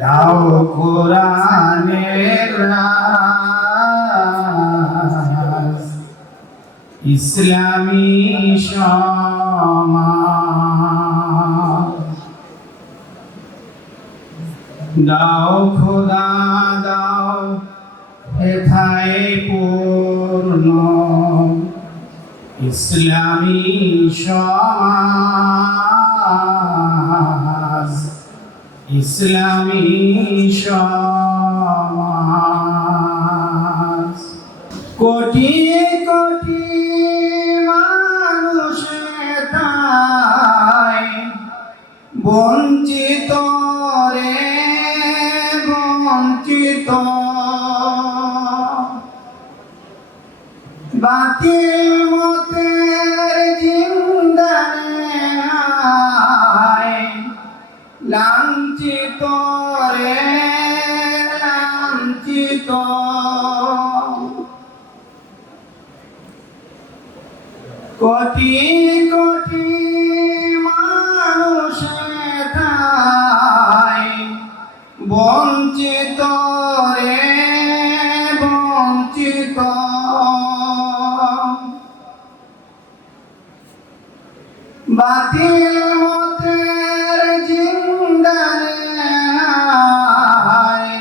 দাও কোরআনের রাজ। ইসলামী সমাজ। দাও খোদা দাও হেথায় পূর্ণ। ইসলামী সমাজ। ইসলামী সমাজ। কোটি কোটি মানুষে তাই বঞ্চিত রে বঞ্চিত। বাতিল কোটি কোটি মানুষ তাই বঞ্চিত রে বঞ্চিত। বাতিল মতের জিন্দানে আয়,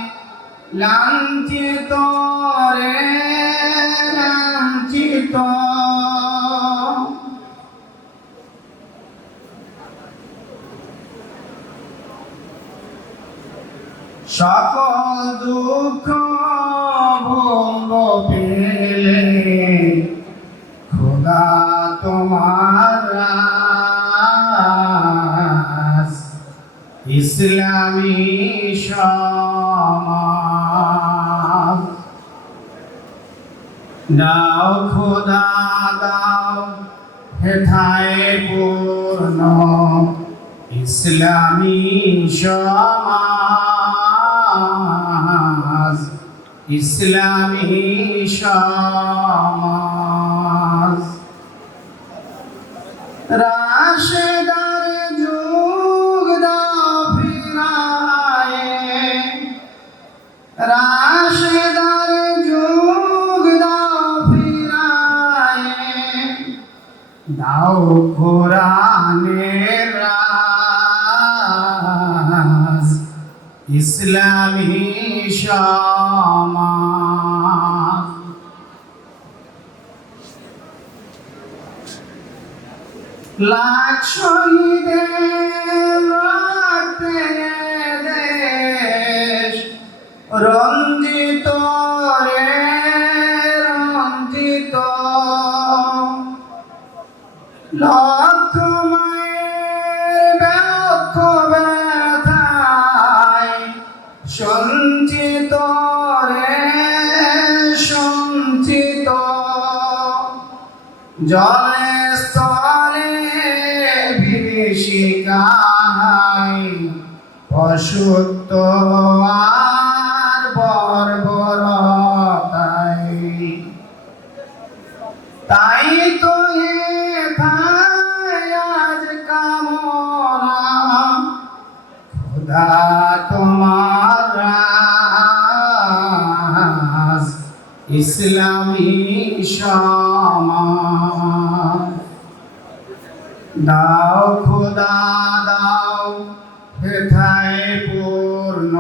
সকল দুঃখ ভঙ্গ পেলে খোদা তোমার ইসলামী সমাজ। দাও খোদা, দাও হেথায় পূর্ণ। ইসলামী সমাজ। ইসলামী সমাজ। রাশেদার যুগ দাও ফিরায়ে রাশেদার যুগ দাও ফিরায়ে দাও কোরআনের ইসলামী সমাজ লাখ শহীদের জলে স্থলে বিদেশিকায় অসুত্ব আর বর্বরতায়। ইসলামী সমাজ দাও খোদা দাও হেথায় পূর্ণ।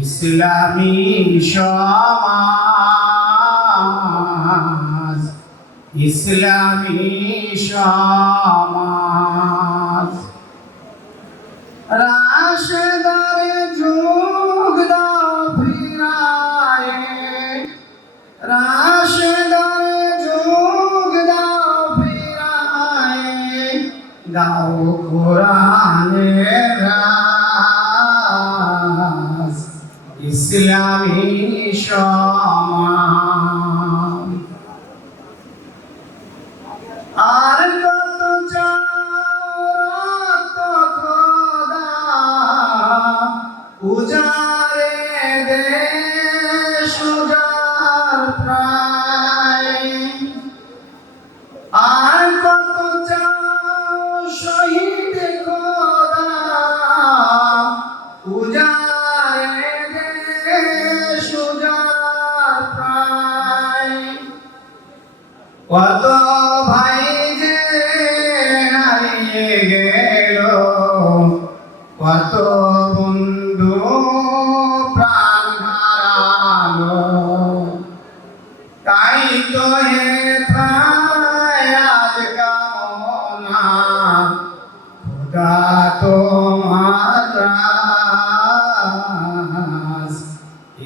ইসলামী সমাজ ইসলামী সমাজ দাও কোরআনের রাজ। ইসলামী সমাজ কত বন্ধু, প্রাণ হারালো তাই তো হে আজ কামনা। খোদা তোমার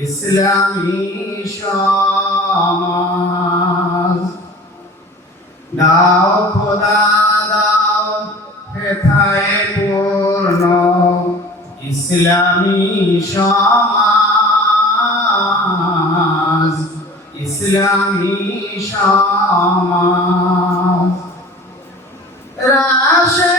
ইসলামী সমাজ। দাও খোদা, দাও হেথায় পূর্ণ ইসলামী সমাজ ইসলামী সমাজ। রাশেদার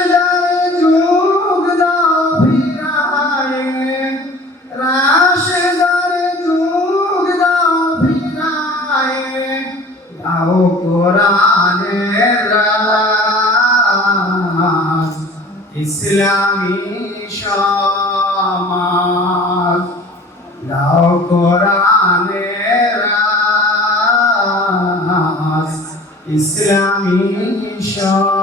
রাজ ইসলামী সমাজ